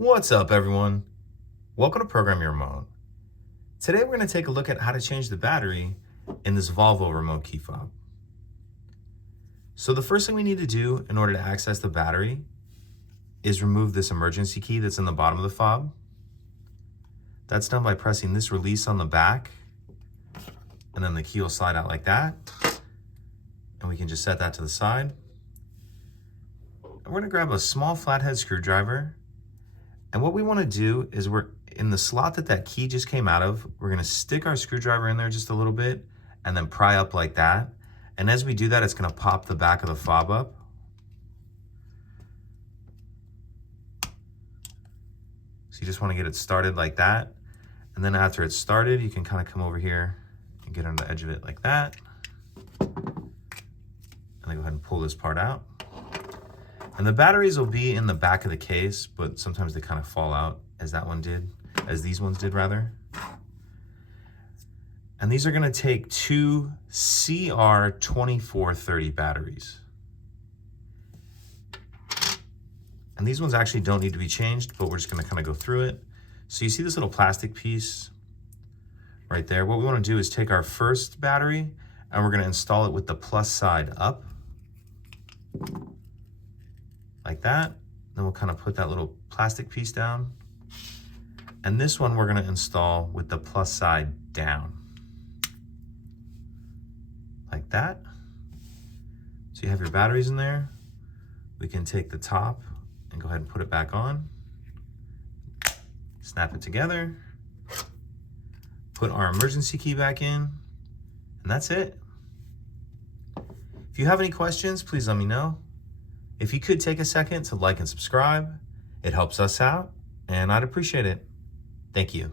What's up, everyone? Welcome to Program Your Remote. Today we're going to take a look at how to change the battery in this Volvo remote key fob. So the first thing we need to do in order to access the battery is remove this emergency key that's in the bottom of the fob. That's done by pressing this release on the back, and then the key will slide out like that. And we can just set that to the side. And we're going to grab a small flathead screwdriver. And what we want to do is we're in the slot that key just came out of, we're going to stick our screwdriver in there just a little bit and then pry up like that. And as we do that, it's going to pop the back of the fob up. So you just want to get it started like that. And then after it's started, you can kind of come over here and get on the edge of it like that. And then go ahead and pull this part out. And the batteries will be in the back of the case, but sometimes they kind of fall out as these ones did rather. And these are going to take two CR2430 batteries. And these ones actually don't need to be changed, but we're just going to kind of go through it. So you see this little plastic piece right there. What we want to do is take our first battery and we're going to install it with the plus side up. Like that. Then we'll kind of put that little plastic piece down. And this one we're going to install with the plus side down. Like that. So you have your batteries in there. We can take the top and go ahead and put it back on. Snap it together. Put our emergency key back in. And that's it. If you have any questions, please let me know. If you could take a second to like and subscribe, it helps us out, and I'd appreciate it. Thank you.